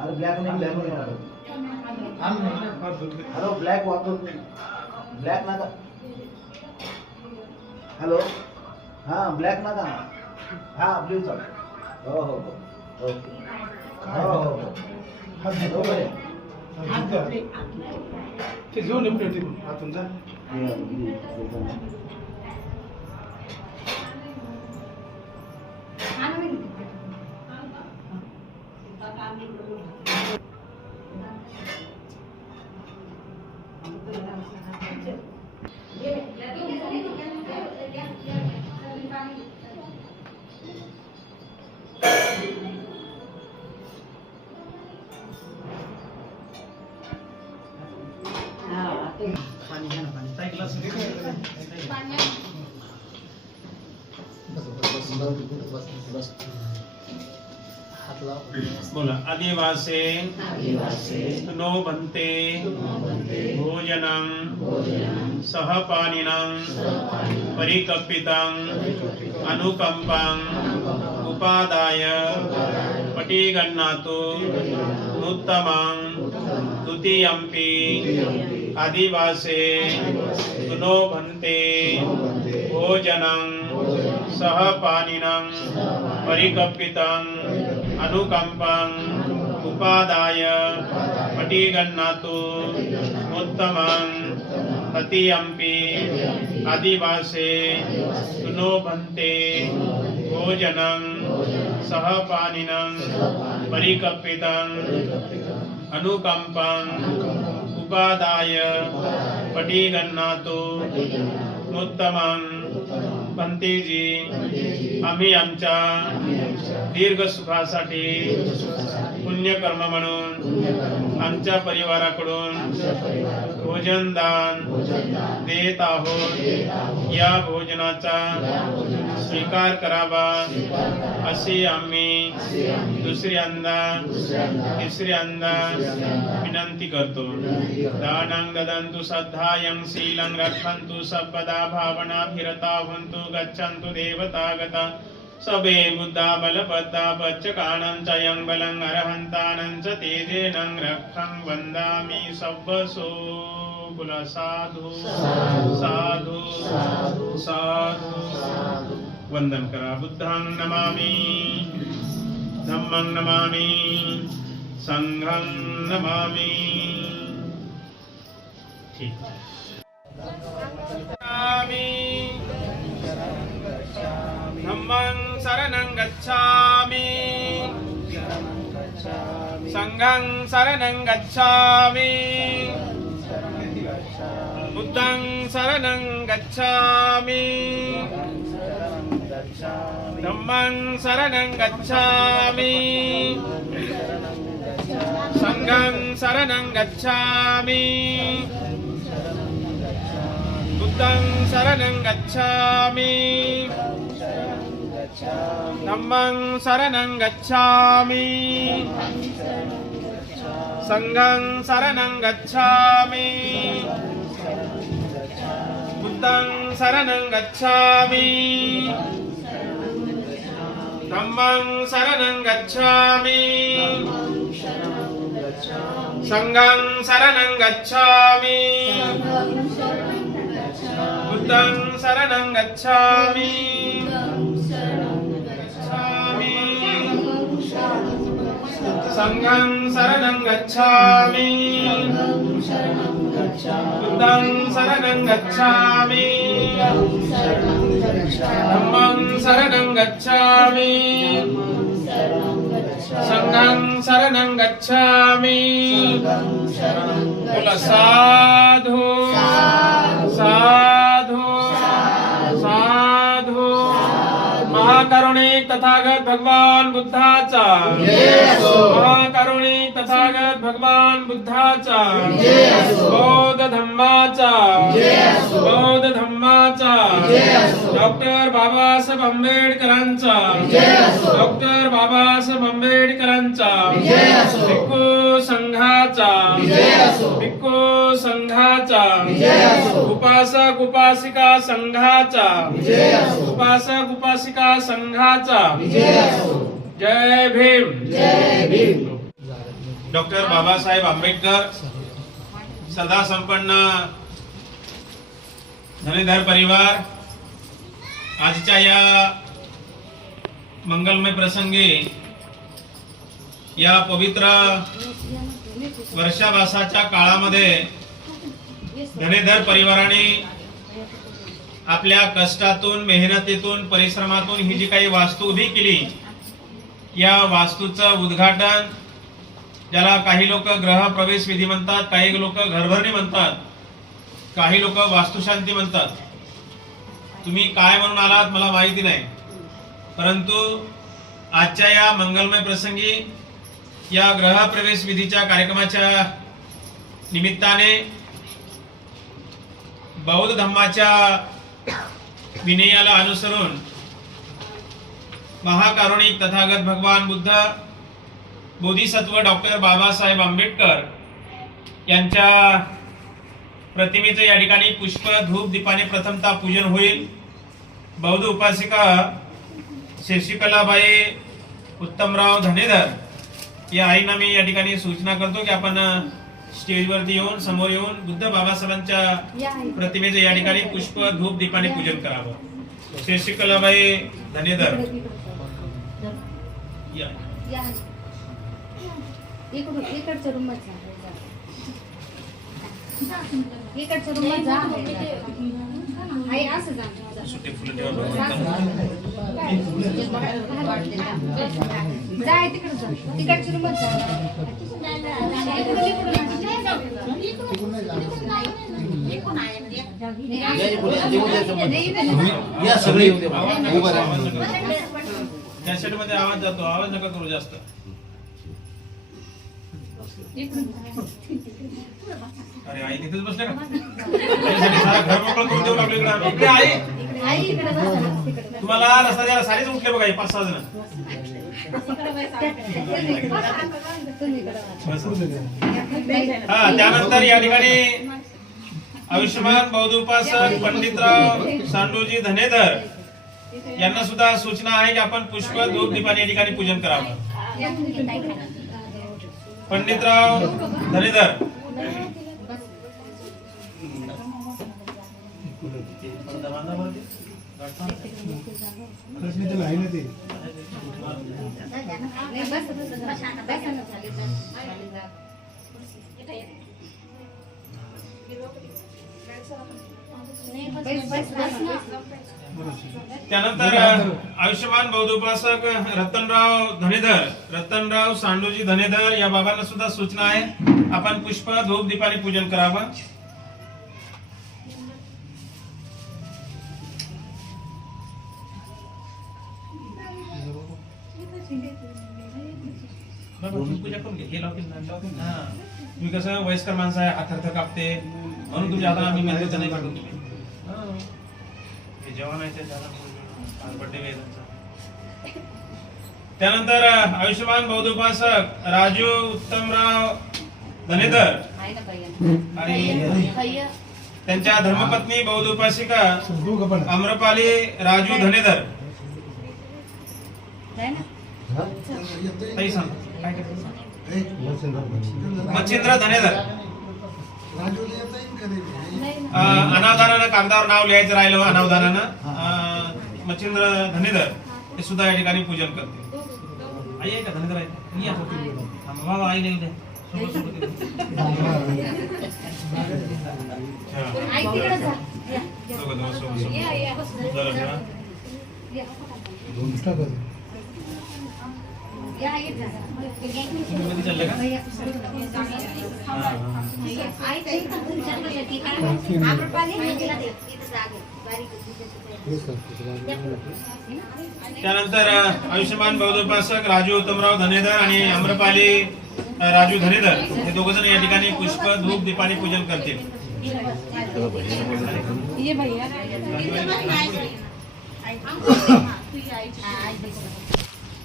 अरे ब्लॅक नाही hello black वापरत नाही ब्लॅक नका हॅलो हां ब्लॅक नका हां ब्ल्यू चालेल हो हो हो ओके हो हो हो ते जो निपटे आतून जा पाणी घ्या ना पाणी ताई ग्लास बोला आदिवासे नो भन्ते भोजनं सहपानिनं परिकल्पितं अनुकंपं उपादाय पटिगन्नातु उत्तमं द्वितीयंपि आदिवासे नो भन्ते भोजनं सहपानिनं परिकल्पितं अनुकंपं उपादाय पटिगन्नातु उत्तमं तृतीयंपि आदिवासे नो भन्ते भोजनं सहपानिनं परिकल्पितं अनुकंपं उपादाय पटिगन्नातु उत्तमं पंतेजी आम्ही आमच्या दीर्घ सुखासाठी पुण्यकर्म म्हणून आमच्या परिवाराकडून भोजन दान देत आहोत या भोजनाचा स्वीकार करावा अशी आम्ही दुसऱ्यांदा तिसऱ्यांदा विनंती करतो दानं ददन्तु श्रद्धायं शीलं रक्षन्तु सर्वदा भावनाभिरता भवन्तु गच्छन्तु देवतागता सबे बुद्धा बलपद्धा पच्चकानं च यं बलं अरहन्तानं च तेजेनं रक्षं वन्दामि सव्वसो कुल साधु साधु साधु वंदन करा बुद्धं नमामि धम्मं नमामि संघं नमामि ठीक धम्मं शरणं गच्छामि संघं शरणं गच्छामि बुद्धं शरणं गच्छामि धम्मं शरणं गच्छामि संघं शरणं गच्छामि बुद्धं शरणं गच्छामि धम्मं शरणं गच्छामि संघं शरणं गच्छामि बुद्धं शरणं गच्छामि धम्मं शरणं गच्छामि संघं शरणं गच्छामि बुद्धं शरणं गच्छामि संघं शरणं गच्छामि बुद्धं शरणं गच्छामि धम्मं शरणं गच्छामि संघं शरणं गच्छामि बोला साधु साधु साधु महाकरुणिक तथागत भगवान बुद्धाचा महाकरुणिक तथागत भगवान बुद्धाचा बौद्ध धम्माचा बौद्ध धम्माचा डॉक्टर बाबासाहेब आंबेडकरांचा डॉक्टर बाबासाहेब आंबेडकरांचा भिक्खू संघाचा भिक्खू संघाचा उपासक उपासिका संघाचा उपासक उपासिका संघाचा विजय असो. जय भीम. जय भीम. डॉक्टर बाबासाहेब आंबेडकर सदा संपन्न धनेधर परिवार आजच्या या मंगलमय प्रसंगी या पवित्र वर्षावासाच्या काळामध्ये धनेधर परिवाराने आपल्या कष्टातून, मेहनतीतून, परिश्रमातून ही जी काही वास्तू उभी केली, या वास्तूचं उद्घाटन, ज्याला काही लोक ग्रह प्रवेश विधी म्हणतात, काही लोक घरभरणी म्हणतात, काही लोक वास्तुशांती म्हणतात. तुम्ही काय म्हणून आलात मला माहिती नाही, परंतु आजच्या या मंगलमय प्रसंगी या ग्रह प्रवेश विधीच्या कार्यक्रमाच्या निमित्ताने बौद्ध धम्माच्या विनयाला अनुसरून महाकारुणिक तथागत भगवान बुद्ध बोधिसत्व डॉक्टर बाबासाहेब आंबेडकर यांच्या प्रतिमेचे या ठिकाणी पुष्प धूप दीपाने प्रथमतः पूजन होईल. बौद्ध उपासिका शीर्षिकलाबाई उत्तमराव धनेधर या आईंना मी या ठिकाणी सूचना करतो की आपण स्टेजवरती येऊन समोर येऊन बुद्ध बाबासाहेबांच्या प्रतिमेचे या ठिकाणी पुष्प धूप दीपाने पूजन करावं. शीर्षिकलाबाई धनेधर या. इकडच्या रूममध्ये जा. आई असं जा. सुट्टी फुलं ठेवा. जाय तिकडे जा. तिकडच्या रूमात या सगळे येऊ दे बाबा. उभं राहा. कॅसेट मध्ये आवाज जातो, आवाज नका करू जास्त. अरे आई तिथेच बसले का? त्यासाठी सारा घर मोकळं करून देऊ लागलो इकडे आम्ही. इकडे आई, तुम्हाला रस्ता द्यायला सारीच उठले बघा 5-6 जण. हा, त्यानंतर या ठिकाणी आयुष्यमान बौद्ध उपासक पंडितराव सांडूजी धनेधर यांना सुद्धा सूचना आहे की आपण पुष्प धूप दीपाने या ठिकाणी पूजन करावं. पंडितराव धनेधर त्यानंतर आयुष्यमान बौद्ध उपासक रतनराव सांडूजी धनेधर या बाबांना सुद्धा सूचना आहे आपण पुष्प धूप दीपाने पूजन करावं. पूजा करून घे. हे लावतील ना. तुम्ही कसं वयस्कर माणसं आहे, हात कापते म्हणून तुमच्या हाताला आम्ही मेहनत नाही काढून तुम्ही जेवण आहे ते बर्थडे आहे त्यांचा. त्यानंतर आयुष्यमान बौद्ध उपासक राजू उत्तमराव धनेधर आणि त्यांच्या धर्मपत्नी बौद्ध उपासिका आम्रपाली राजू धनेधर. मच्छिंद्र धनेधर. अनावधानानं कागदावर नाव लिहायचं राहिलं, अनावधानानं मच्छिंद्र धनेधर हे सुद्धा या ठिकाणी पूजन करते. आई आहे का धनेधर आहे? या बाबा आई नाही चाललं का? त्यानंतर आयुष्यमान बौद्ध उपासक राजू उत्तमराव धनेधर आणि आम्रपाली राजू धनेधर हे दोघ जण या ठिकाणी पुष्प धूप दीपाने पूजन करतील.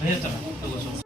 भैया चला